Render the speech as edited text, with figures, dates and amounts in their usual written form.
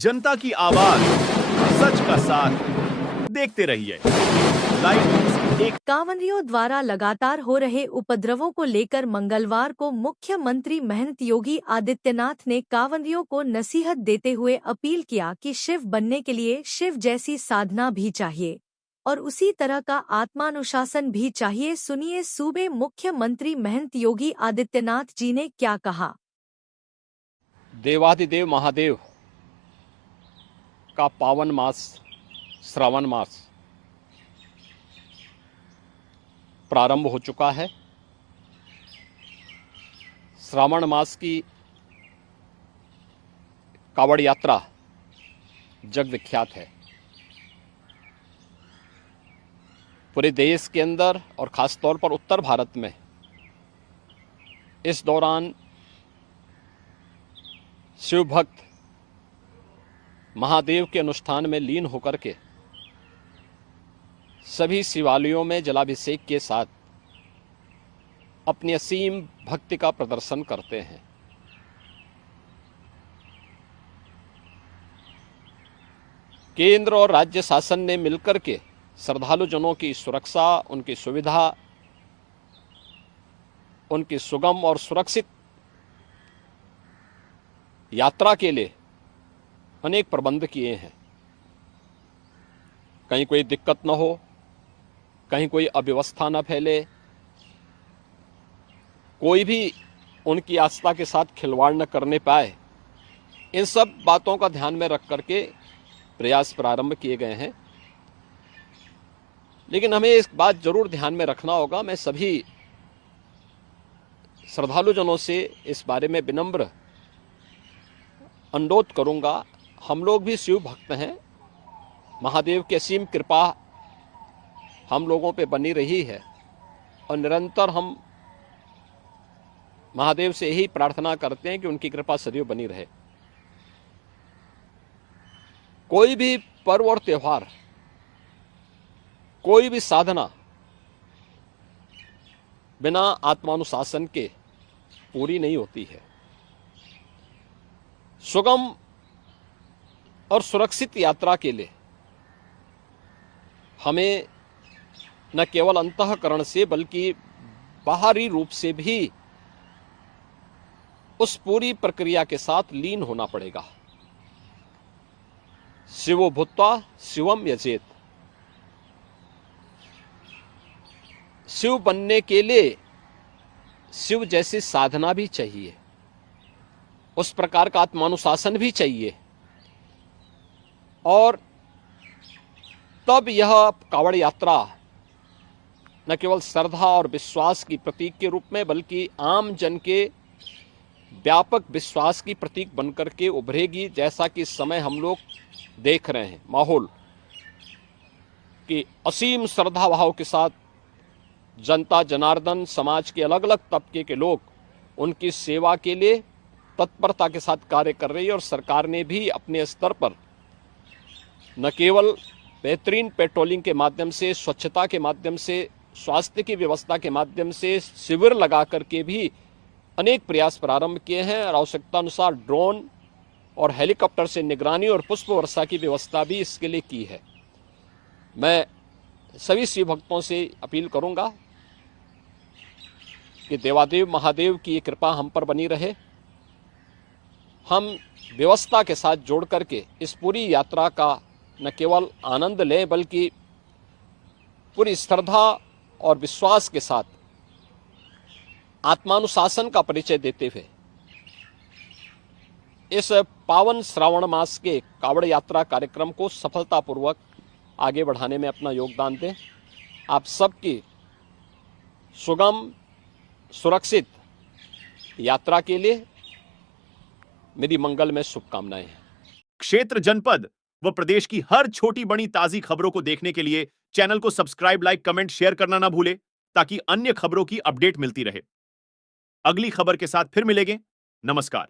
जनता की आवाज, सच का साथ। देखते रहिए लाइव न्यूज। एक कांवड़ियों द्वारा लगातार हो रहे उपद्रवों को लेकर मंगलवार को मुख्यमंत्री महंत योगी आदित्यनाथ ने कांवड़ियों को नसीहत देते हुए अपील किया कि शिव बनने के लिए शिव जैसी साधना भी चाहिए और उसी तरह का आत्मानुशासन भी चाहिए। सुनिए सूबे मुख्यमंत्री महंत योगी आदित्यनाथ जी ने क्या कहा। देवाधिदेव महादेव का पावन मास श्रावण मास प्रारंभ हो चुका है। श्रावण मास की कावड़ यात्रा जग विख्यात है। पूरे देश के अंदर और ख़ास तौर पर उत्तर भारत में इस दौरान शिव भक्त महादेव के अनुष्ठान में लीन होकर के सभी शिवालयों में जलाभिषेक के साथ अपनी असीम भक्ति का प्रदर्शन करते हैं। केंद्र और राज्य शासन ने मिलकर के श्रद्धालु जनों की सुरक्षा, उनकी सुविधा, उनकी सुगम और सुरक्षित यात्रा के लिए अनेक प्रबंध किए हैं। कहीं कोई दिक्कत न हो, कहीं कोई अव्यवस्था न फैले, कोई भी उनकी आस्था के साथ खिलवाड़ न करने पाए, इन सब बातों का ध्यान में रख करके प्रयास प्रारंभ किए गए हैं। लेकिन हमें इस बात जरूर ध्यान में रखना होगा, मैं सभी श्रद्धालु जनों से इस बारे में विनम्र अनुरोध करूंगा। हम लोग भी शिव भक्त हैं, महादेव की असीम कृपा हम लोगों पे बनी रही है और निरंतर हम महादेव से यही प्रार्थना करते हैं कि उनकी कृपा सदैव बनी रहे। कोई भी पर्व और त्योहार, कोई भी साधना बिना आत्मानुशासन के पूरी नहीं होती है। सुगम और सुरक्षित यात्रा के लिए हमें न केवल अंतःकरण से बल्कि बाहरी रूप से भी उस पूरी प्रक्रिया के साथ लीन होना पड़ेगा। शिवो भूत्वा शिवम यजेत। शिव बनने के लिए शिव जैसी साधना भी चाहिए, उस प्रकार का आत्मानुशासन भी चाहिए और तब यह कावड़ यात्रा न केवल श्रद्धा और विश्वास की प्रतीक के रूप में बल्कि आम जन के व्यापक विश्वास की प्रतीक बनकर के उभरेगी। जैसा कि इस समय हम लोग देख रहे हैं माहौल कि असीम श्रद्धा भाव के साथ जनता जनार्दन समाज के अलग अलग तबके के लोग उनकी सेवा के लिए तत्परता के साथ कार्य कर रही है और सरकार ने भी अपने स्तर पर न केवल बेहतरीन पेट्रोलिंग के माध्यम से, स्वच्छता के माध्यम से, स्वास्थ्य की व्यवस्था के माध्यम से शिविर लगा करके भी अनेक प्रयास प्रारंभ किए हैं और आवश्यकता अनुसार ड्रोन और हेलीकॉप्टर से निगरानी और पुष्प वर्षा की व्यवस्था भी इसके लिए की है। मैं सभी शिव भक्तों से अपील करूंगा कि देवादेव महादेव की ये कृपा हम पर बनी रहे। हम व्यवस्था के साथ जोड़ करके इस पूरी यात्रा का न केवल आनंद लें बल्कि पूरी श्रद्धा और विश्वास के साथ आत्मानुशासन का परिचय देते हुए इस पावन श्रावण मास के कावड़ यात्रा कार्यक्रम को सफलतापूर्वक आगे बढ़ाने में अपना योगदान दें। आप सबकी सुगम सुरक्षित यात्रा के लिए मेरी मंगल में शुभकामनाएं हैं। क्षेत्र, जनपद व प्रदेश की हर छोटी बड़ी ताजी खबरों को देखने के लिए चैनल को सब्सक्राइब, लाइक, कमेंट, शेयर करना ना भूले ताकि अन्य खबरों की अपडेट मिलती रहे। अगली खबर के साथ फिर मिलेंगे। नमस्कार।